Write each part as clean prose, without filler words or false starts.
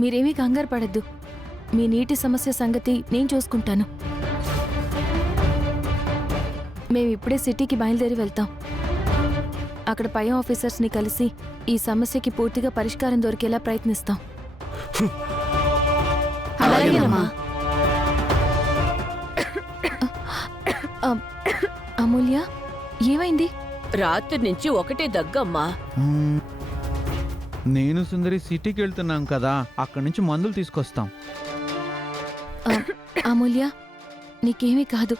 మీరేమీ కంగారు పడద్దు. మీ నీటి సమస్య సంగతి నేను చూసుకుంటాను. మేమిప్పుడే సిటీకి బయలుదేరి వెళ్తాం. అక్కడ పై ఆఫీసర్స్ని కలిసి ఈ సమస్యకి పూర్తిగా పరిష్కారం దొరికేలా ప్రయత్నిస్తాం. అలాగేనమ్మా. అమూల్య, ఏమైంది? రాత్రి నుంచి ఒకటే దగ్గమ్మా. నేను సుందరి సిటీకి వెళ్తున్నాం కదా, అక్కడి నుంచి మందులు తీసుకొస్తాం. అమూల్య, నీకేమీ కాదు.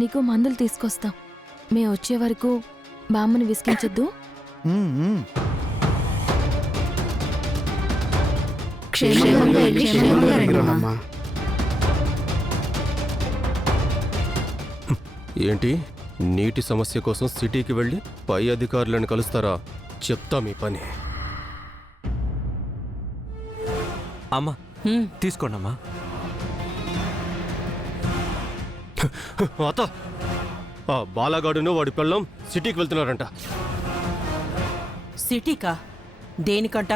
నీకు మందులు తీసుకొస్తాం. మేము వచ్చే వరకు బామ్మని విసిగించొద్దు. ఏంటి, నీటి సమస్య కోసం సిటీకి వెళ్ళి పై అధికారులను కలుస్తారా? చెప్తా మీ పని. అమ్మా తీసుకోండమ్మా. అత ఆ బాలాగాడును వాడి పిల్లం సిటీకి వెళ్తున్నారంట. సిటీకా? దేనికంట?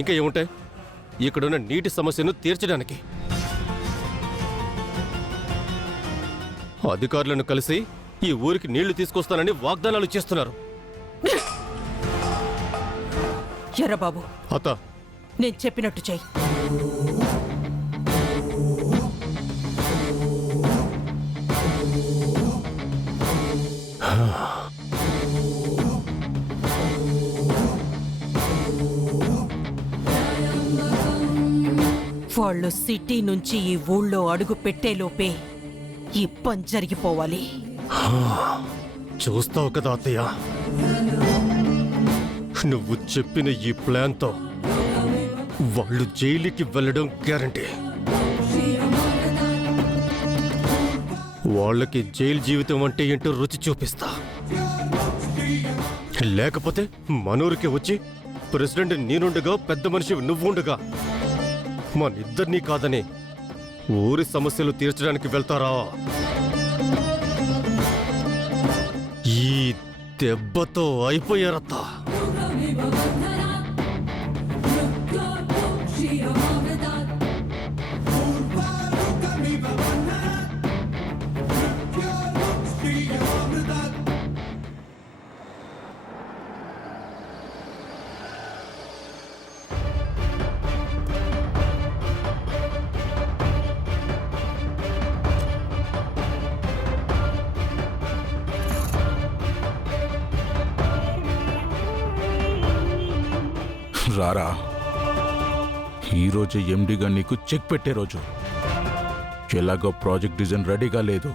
ఇంకా ఏముంటాయి, ఇక్కడున్న నీటి సమస్యను తీర్చడానికి. అధికారులను కలిసి ఈ ఊరికి నీళ్లు తీసుకొస్తానని వాగ్దానాలు చేస్తున్నారు. ఎర్రబాబు, అత నేను చెప్పినట్టు చెయ్యి. వాళ్ళు సిటీ నుంచి ఈ ఊళ్ళో అడుగు పెట్టేలోపే ఈ పని జరిగిపోవాలి. చూస్తావు కదా అత్తయ్య, నువ్వు చెప్పిన ఈ ప్లాన్తో వాళ్ళు జైలుకి వెళ్ళడం గ్యారంటీ. వాళ్ళకి జైలు జీవితం అంటే ఏంటో రుచి చూపిస్తా. లేకపోతే మనూరికి వచ్చి ప్రెసిడెంట్ నేనుండగా పెద్ద మనిషి నువ్వుండగా మనిద్దరినీ కాదని ఊరి సమస్యలు తీర్చడానికి వెళ్తారా? ఈ దెబ్బతో అయిపోయారత్తా. రారా, ఈరోజు ఎండిగా నీకు చెక్ పెట్టే రోజు. ఎలాగో ప్రాజెక్ట్ డిజైన్ రెడీగా లేదు.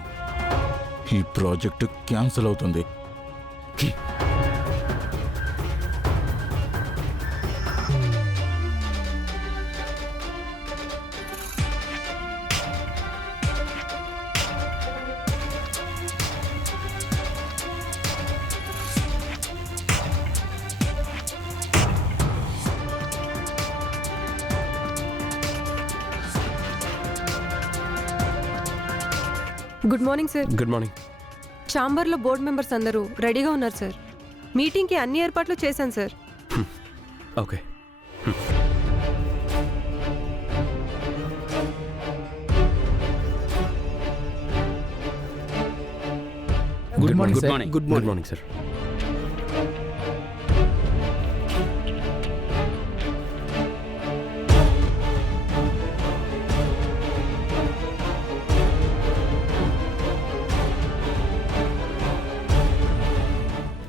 ఈ ప్రాజెక్టు క్యాన్సిల్ అవుతుంది. Good morning sir. Good morning. ఛాంబర్లో బోర్డు మెంబర్స్ అందరూ రెడీగా ఉన్నారు సార్. మీటింగ్కి అన్ని ఏర్పాట్లు చేశాను sir. Okay. Good morning sir. Good morning sir.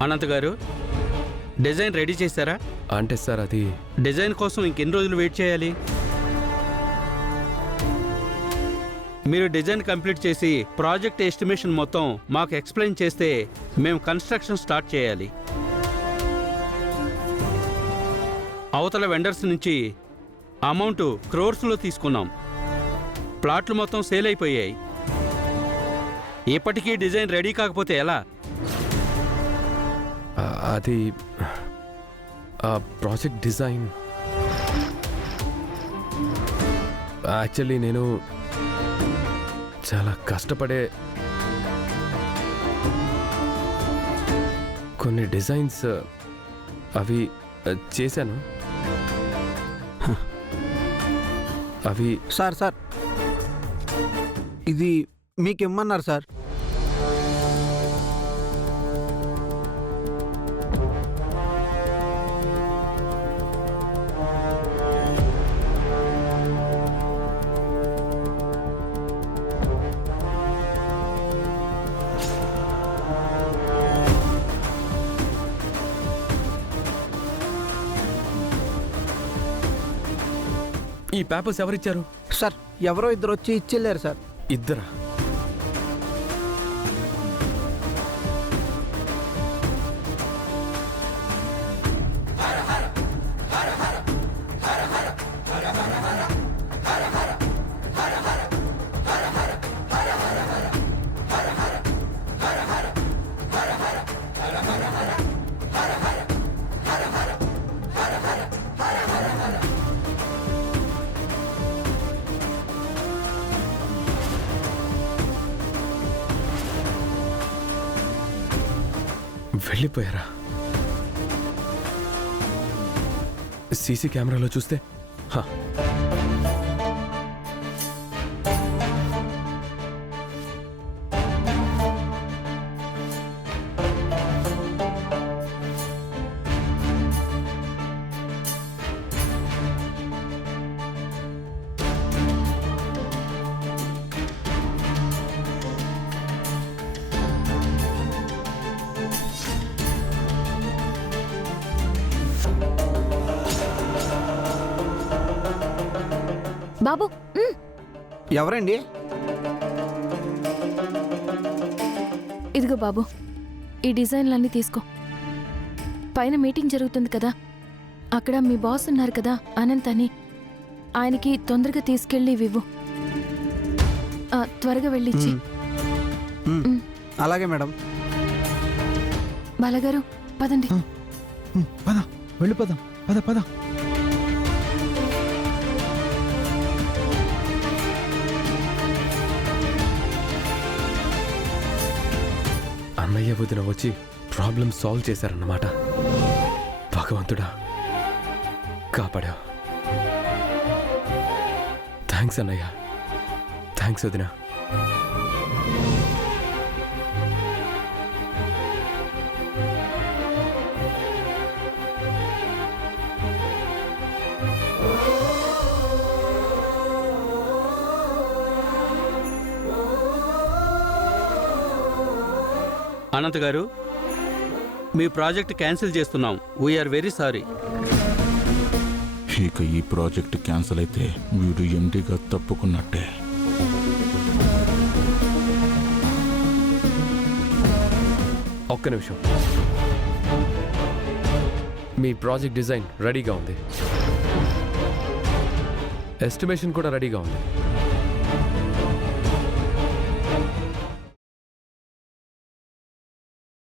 Anant garu, design ready చేశారా? అంటే సార్, అది డిజైన్ కోసం ఇంకెన్ని రోజులు వెయిట్ చేయాలి? మీరు డిజైన్ కంప్లీట్ చేసి ప్రాజెక్ట్ ఎస్టిమేషన్ మొత్తం మాకు ఎక్స్ప్లెయిన్ చేస్తే మేము కన్స్ట్రక్షన్ స్టార్ట్ చేయాలి. అవతల వెండర్స్ నుంచి అమౌంట్ క్రోర్స్లో తీసుకున్నాం. ప్లాట్లు మొత్తం సేల్ అయిపోయాయి. ఇప్పటికీ డిజైన్ రెడీ కాకపోతే ఎలా? అది ప్రాజెక్ట్ డిజైన్ యాక్చువల్లీ నేను చాలా కష్టపడే కొన్ని డిజైన్స్ అవి చేశాను. అవి సార్ సార్ ఇది మీకు ఇమ్మన్నారు సార్. ఈ పేపర్స్ ఎవరిచ్చారు? సార్ ఎవరో ఇద్దరు వచ్చి ఇచ్చెళ్ళారు సార్. ఇద్దరా? వెళ్ళిపోయారా? సీసీ కెమెరాలో చూస్తే హా. బాబు ఎవరండి? ఇదిగో బాబు, ఈ డిజైన్లన్నీ తీసుకో. పైన మీటింగ్ జరుగుతుంది కదా, అక్కడ మీ బాస్ ఉన్నారు కదా అనంత్ అని, ఆయనకి తొందరగా తీసుకెళ్ళి ఇవ్వు. త్వరగా వెళ్ళిచ్చి. అలాగే మేడం. బాలగారు పదండి. పద వెళ్ళిపోదాం. పద పద. అన్నయ్య వదిన వచ్చి ప్రాబ్లం సాల్వ్ చేశారన్నమాట. భగవంతుడా కాపాడా. థ్యాంక్స్ అన్నయ్య. థ్యాంక్స్ వదిన. అనంత్ గారు, మీ ప్రాజెక్ట్ క్యాన్సిల్ చేస్తున్నాం. We're very sorry. ఇక ఈ ప్రాజెక్ట్ క్యాన్సిల్ అయితే వీడు ఎండిగా తప్పుకున్నట్టే. ఒక్క నిమిషం. మీ ప్రాజెక్ట్ డిజైన్ రెడీగా ఉంది, ఎస్టిమేషన్ కూడా రెడీగా ఉంది.